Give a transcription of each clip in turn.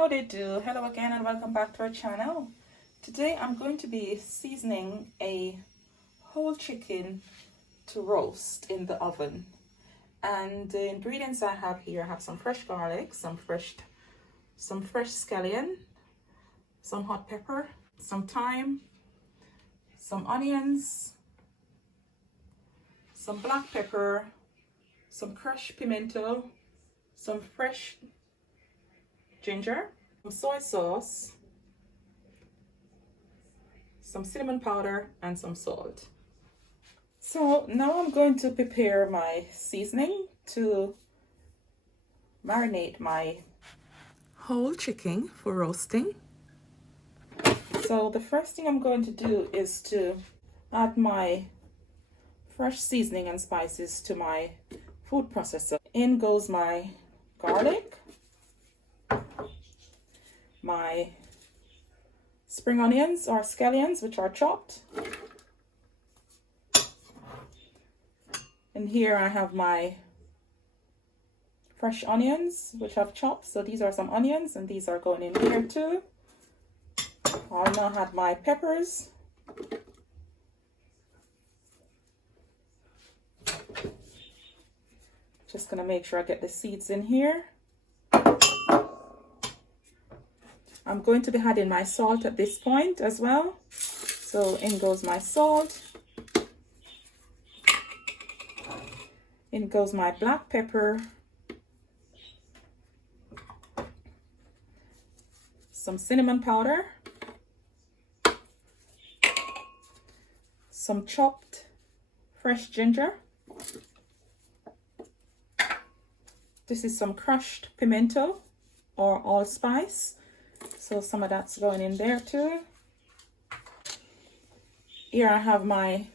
How they do? Hello again and welcome back to our channel. Today I'm going to be seasoning a whole chicken to roast in the oven. And the ingredients I have here, I have some fresh garlic, some fresh scallion, some hot pepper, some thyme, some onions, some black pepper, some crushed pimento, some fresh ginger, some soy sauce, some cinnamon powder, and some salt. So now I'm going to prepare my seasoning to marinate my whole chicken for roasting. So the first thing I'm going to do is to add my fresh seasoning and spices to my food processor. In goes my garlic, my spring onions or scallions, which are chopped. And here I have my fresh onions, which I've chopped. So these are some onions, and these are going in here too. I'll now add my peppers. Just gonna make sure I get the seeds in here. I'm going to be adding my salt at this point as well. So in goes my salt. In goes my black pepper. Some cinnamon powder. Some chopped fresh ginger. This is some crushed pimento or allspice. So some of that's going in there too. Here I have my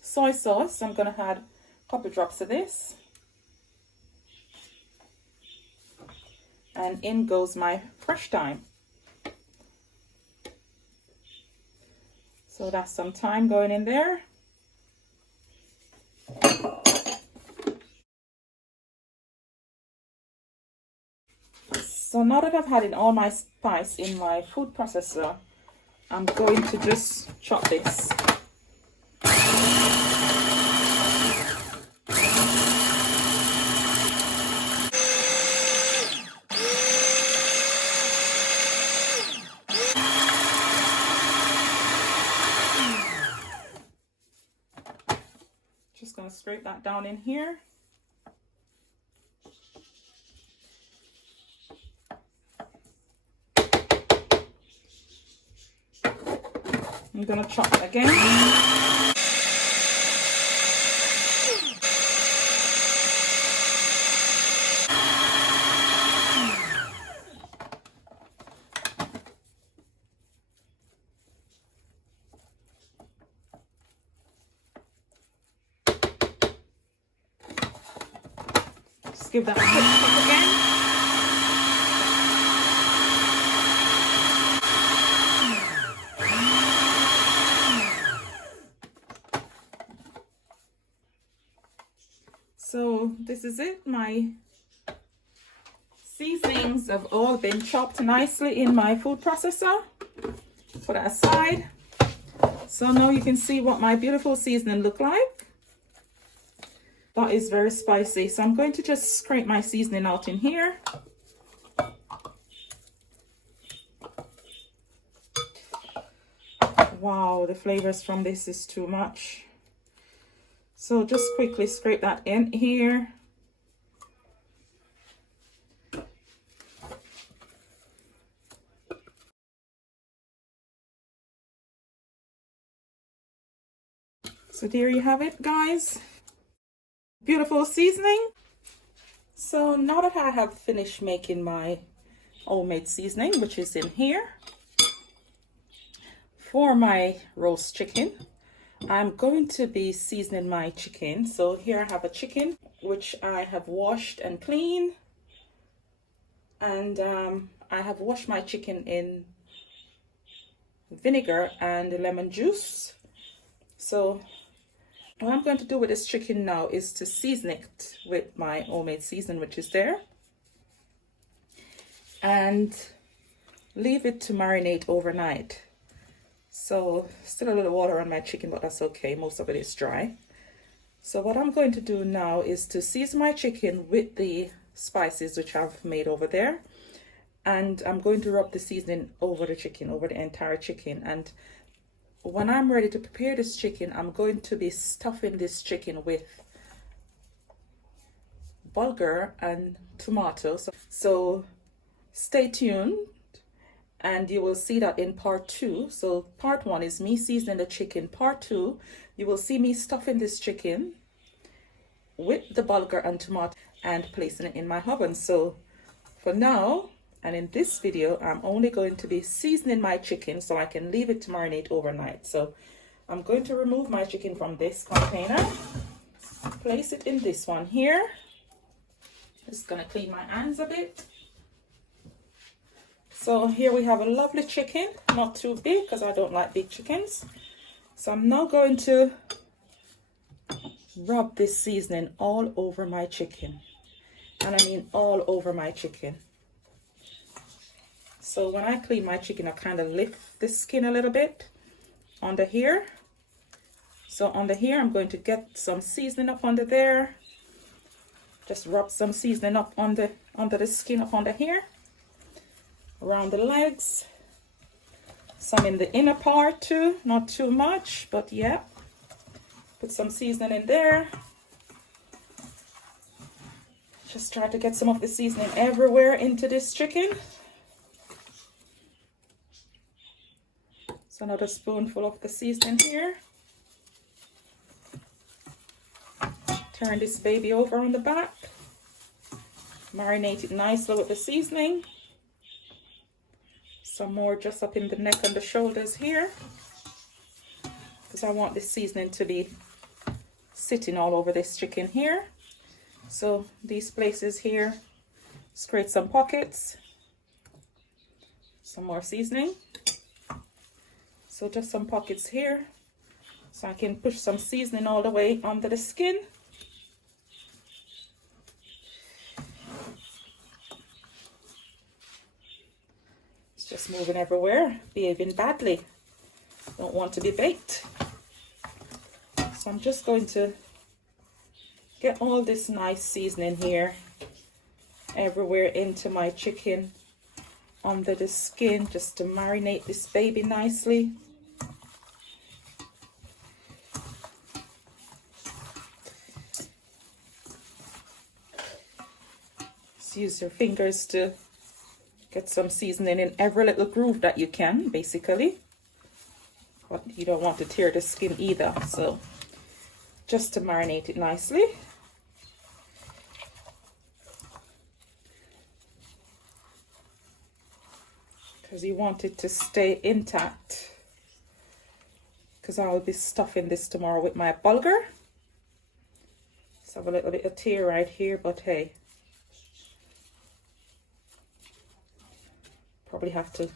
soy sauce. I'm going to add a couple drops of this. And in goes my fresh thyme. So that's some thyme going in there. So now that I've had in all my spice in my food processor, I'm going to just chop this. Just going to scrape that down in here. I'm going to chop it again. Just give that a quick chop again. So this is it. My seasonings have all been chopped nicely in my food processor. Put that aside. So now you can see what my beautiful seasoning look like. That is very spicy. So I'm going to just scrape my seasoning out in here. Wow, the flavors from this is too much. So just quickly scrape that in here. So there you have it, guys. Beautiful seasoning. So now that I have finished making my homemade seasoning, which is in here, for my roast chicken, I'm going to be seasoning my chicken. So here I have a chicken which I have washed and cleaned, and I have washed my chicken in vinegar and lemon juice. So what I'm going to do with this chicken now is to season it with my homemade seasoning, which is there. And leave it to marinate overnight. So still a little water on my chicken, but that's okay, most of it is dry. So what I'm going to do now is to season my chicken with the spices which I've made over there, and I'm going to rub the seasoning over the chicken, over the entire chicken. And when I'm ready to prepare this chicken, I'm going to be stuffing this chicken with bulgur and tomatoes. So stay tuned and you will see that in part 2. So part 1 is me seasoning the chicken. Part 2, you will see me stuffing this chicken with the bulgur and tomato and placing it in my oven. So for now, and in this video, I'm only going to be seasoning my chicken so I can leave it to marinate overnight. So I'm going to remove my chicken from this container, place it in this one here. Just gonna clean my hands a bit. So here we have a lovely chicken, not too big because I don't like big chickens. So I'm now going to rub this seasoning all over my chicken. And I mean all over my chicken. So when I clean my chicken, I kind of lift the skin a little bit under here. So under here, I'm going to get some seasoning up under there. Just rub some seasoning up under the skin up under here. Around the legs, some in the inner part too, not too much, but yeah, put some seasoning in there. Just try to get some of the seasoning everywhere into this chicken. So another spoonful of the seasoning here. Turn this baby over on the back, marinate it nicely with the seasoning. Some more just up in the neck and the shoulders here, because I want this seasoning to be sitting all over this chicken here. So these places here, just create some pockets, some more seasoning. So just some pockets here, so I can push some seasoning all the way under the skin. Just moving everywhere, behaving badly. Don't want to be baked. So I'm just going to get all this nice seasoning here everywhere into my chicken, under the skin, just to marinate this baby nicely. Just use your fingers to get some seasoning in every little groove that you can, basically. But you don't want to tear the skin either, so just to marinate it nicely. Because you want it to stay intact. Because I will be stuffing this tomorrow with my bulgur. Just have a little bit of tear right here, but hey. Probably have to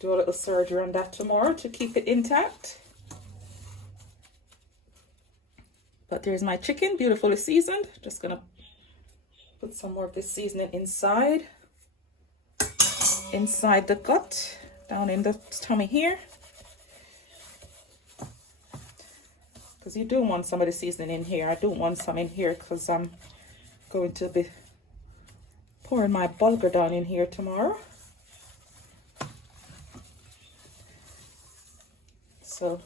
do a little surgery on that tomorrow to keep it intact. But there's my chicken, beautifully seasoned. Just gonna put some more of this seasoning inside the gut, down in the tummy here. Because you do want some of the seasoning in here. I do want some in here because I'm going to be pouring my bulgur down in here tomorrow. So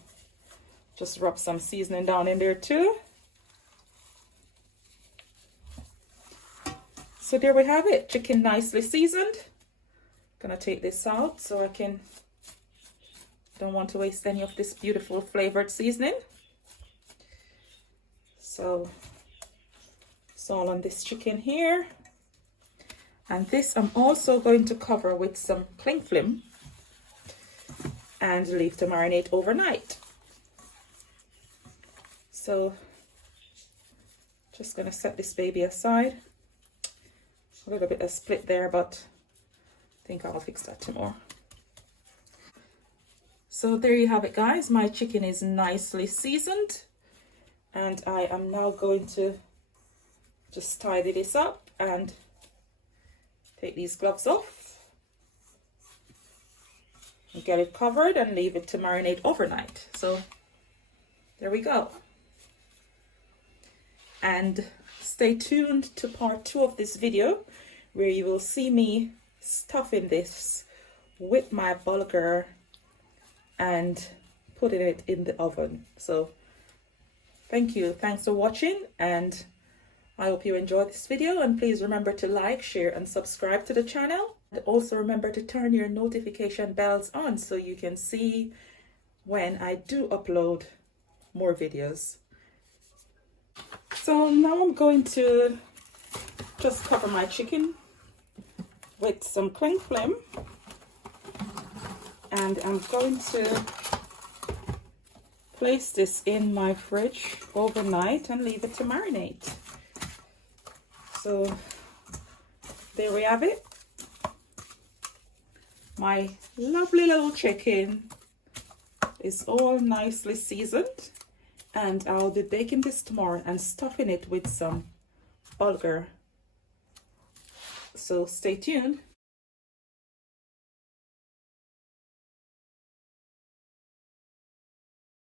just rub some seasoning down in there too. So there we have it, chicken nicely seasoned. Gonna take this out so I don't want to waste any of this beautiful flavored seasoning. So it's all on this chicken here. And this I'm also going to cover with some cling film and leave to marinate overnight. So just gonna set this baby aside. A little bit of split there, but I think I'll fix that tomorrow. So there you have it, guys. My chicken is nicely seasoned, and I am now going to just tidy this up and take these gloves off. You get it covered and leave it to marinate overnight. So there we go. And stay tuned to part 2 of this video, where you will see me stuffing this with my bulgur and putting it in the oven. So thank you. Thanks for watching, and I hope you enjoyed this video, and please remember to like, share and subscribe to the channel. And also remember to turn your notification bells on so you can see when I do upload more videos. So now I'm going to just cover my chicken with some cling film, and I'm going to place this in my fridge overnight and leave it to marinate. So there we have it. My lovely little chicken is all nicely seasoned, and I'll be baking this tomorrow and stuffing it with some bulgur. So stay tuned.